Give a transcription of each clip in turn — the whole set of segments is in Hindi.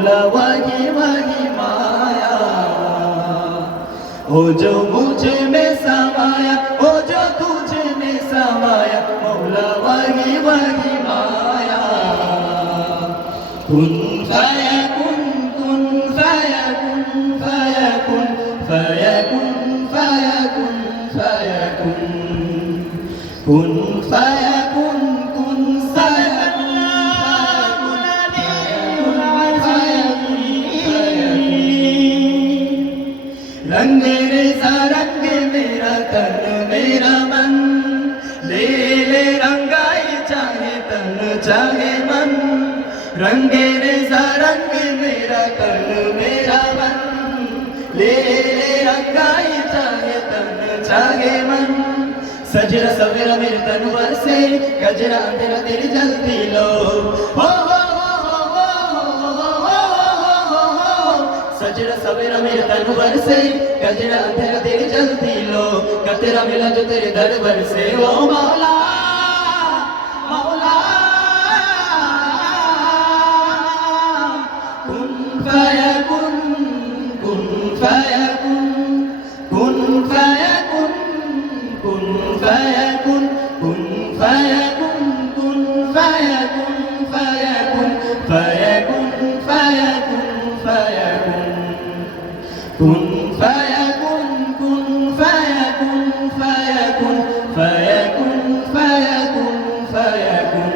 मौला वही वही माया, ओ जो मुझे में समाया, ओ जो तुझे में समाया, मौला वही वही माया। कुन फयकुन, कुन फयकुन, फयकुन फयकुन फयकुन फयकुन, कुन फयकुन, कुन फयकुन फयकुन। रंग रेज़ा रंग मेरा तन मेरा मन, ले ले रंगाई चाहे तन चाहे मन। रंगे रेज़ा रंग मेरा तन मेरा मन, ले ले रंगाई चाहे तन चाहे मन। सजरा सवेरा मेरे तन पर से, गजरा अंधेरा तेरी जलती लो, हो सजरा सवेरा मेरे तन पर से, गजरा अंधेरा तेरी जलती लो। का तेरा मिला जो तेरे दरबार से, ओ मौला मौला। कुन फयकुन, कुन फयकुन, कुन फयकुन, कुन फयकुन, कुन फयकुन, कुन फयकुन फयकुन फयकुन फयकुन फयकुन, कुन फयकुन, कुन फयकुन फयकुन फयकुन फयकुन फयकुन।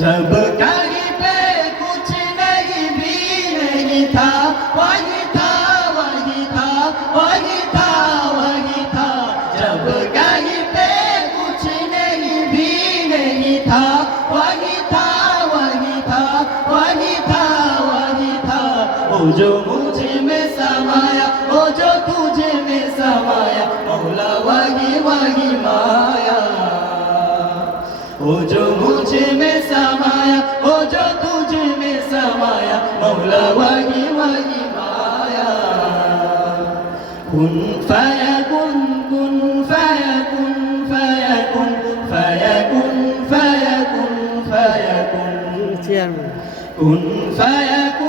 जब कहीं पे कुछ नहीं भी नहीं था, वही था वही था वही था वही था। जब कहीं पे कुछ नहीं भी नहीं था, वही था वही था वही था वही था। ओ जो मुझे में समाया, ओ जो तुझे में समाया, मौला वही वही माया। ओ जो मुझे में समाया, ओ जो तुझे में समाया, मौला वही वही माया। कुन फयकुन, कुन फयकुन फयकुन फयकुन फयकुन फयकुन, कुन फयकुन।